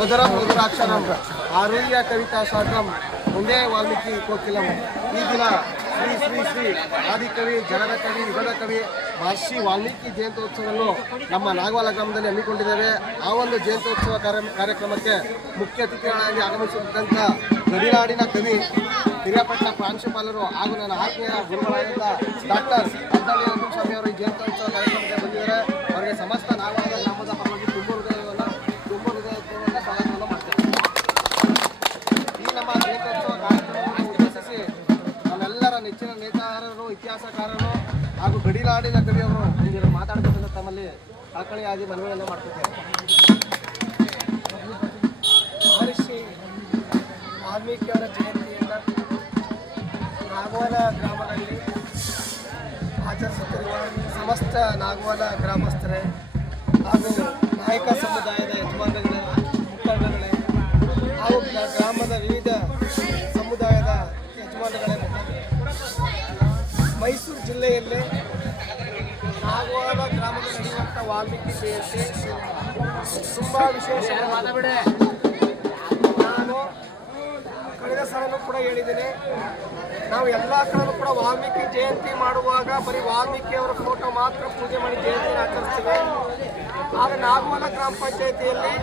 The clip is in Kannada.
ಮಧುರ ಮಧುರಾಕ್ಷರಂ ಆರುಹ್ಯ ಕವಿತಾ ಶಾಖಂ ಒಂದೇ ವಾಲ್ಮೀಕಿ ಕೋಕಿಲಂ. ಈ ದಿನ ಶ್ರೀ ಶ್ರೀ ಶ್ರೀ ಆದಿಕವಿ, ಜನರ ಕವಿ, ಯುಗದ ಕವಿ ಮಹರ್ಷಿ ವಾಲ್ಮೀಕಿ ಜಯಂತ್ಯೋತ್ಸವವನ್ನು ನಮ್ಮ ನಾಗವಾಲ ಗ್ರಾಮದಲ್ಲಿ ಹಮ್ಮಿಕೊಂಡಿದ್ದೇವೆ. ಆ ಒಂದು ಜಯಂತ್ಯೋತ್ಸವ ಕಾರ್ಯ ಕಾರ್ಯಕ್ರಮಕ್ಕೆ ಮುಖ್ಯ ಅತಿಥಿಗಳಾಗಿ ಆಗಮಿಸಿದಂಥ ಗಡಿನಾಡಿನ ಕವಿ ಹಿರಿಯಪಟ್ಟಣ ಪ್ರಾಂಶುಪಾಲರು ಹಾಗೂ ನನ್ನ ಆತ್ಮೀಯ ಗುರುಗಳಾದಂಥ ಡಾಕ್ಟರ್ ಇತಿಹಾಸಕಾರರು ಹಾಗೂ ಗಡಿಲಾಡಿನ ಕವಿಯವರು ಇಂದಿನ ಮಾತಾಡ್ತಕ್ಕಂಥ ತಮ್ಮಲ್ಲಿ ಕಳಕಳಿಯಾಗಿ ಮನವಿಯನ್ನು ಮಾಡ್ತಿದ್ದೇವೆ ಮಹರ್ಷಿ ವಾಲ್ಮೀಕಿಯವರ ಜಯಂತಿಯನ್ನು ನಾಗವಾಲ ಗ್ರಾಮದಲ್ಲಿ ಆಚರಿಸುತ್ತಿರುವ ಸಮಸ್ತ ನಾಗವಾಲ ಗ್ರಾಮಸ್ಥರೇ ಹಾಗೂ ನಾಯಕ ಸಮುದಾಯದ ಯಜಮಾನಗಳೇ ಮುಖಂಡಗಳೇ ಹಾಗೂ ಗ್ರಾ- ಗ್ರಾಮದ ವಿವಿಧ ಸಮುದಾಯದ ಯಜಮಾನಗಳೇ ಜಿಲ್ಲೆಯಲ್ಲೇ ನಾಗವಾಡ ಗ್ರಾಮದಲ್ಲಿ ನಡೆಯುವಂಥ ವಾಲ್ಮೀಕಿ ಜಯಂತಿ. ತುಂಬ ವಿಶೇಷ. ನಾನು ಕಳೆದ ಸಲನೂ ಕೂಡ ಹೇಳಿದ್ದೇನೆ. ನಾವು ಎಲ್ಲ ಕಡೆಯೂ ಕೂಡ ವಾಲ್ಮೀಕಿ ಜಯಂತಿ ಮಾಡುವಾಗ ಬರೀ ವಾಲ್ಮೀಕಿ ಅವರ ಫೋಟೋ ಮಾತ್ರ ಪೂಜೆ ಮಾಡಿ ಜಯಂತಿಯನ್ನು ಆಚರಿಸ್ತೀವಿ. ಆದರೆ ನಾಗವಾಡ ಗ್ರಾಮ ಪಂಚಾಯಿತಿಯಲ್ಲಿ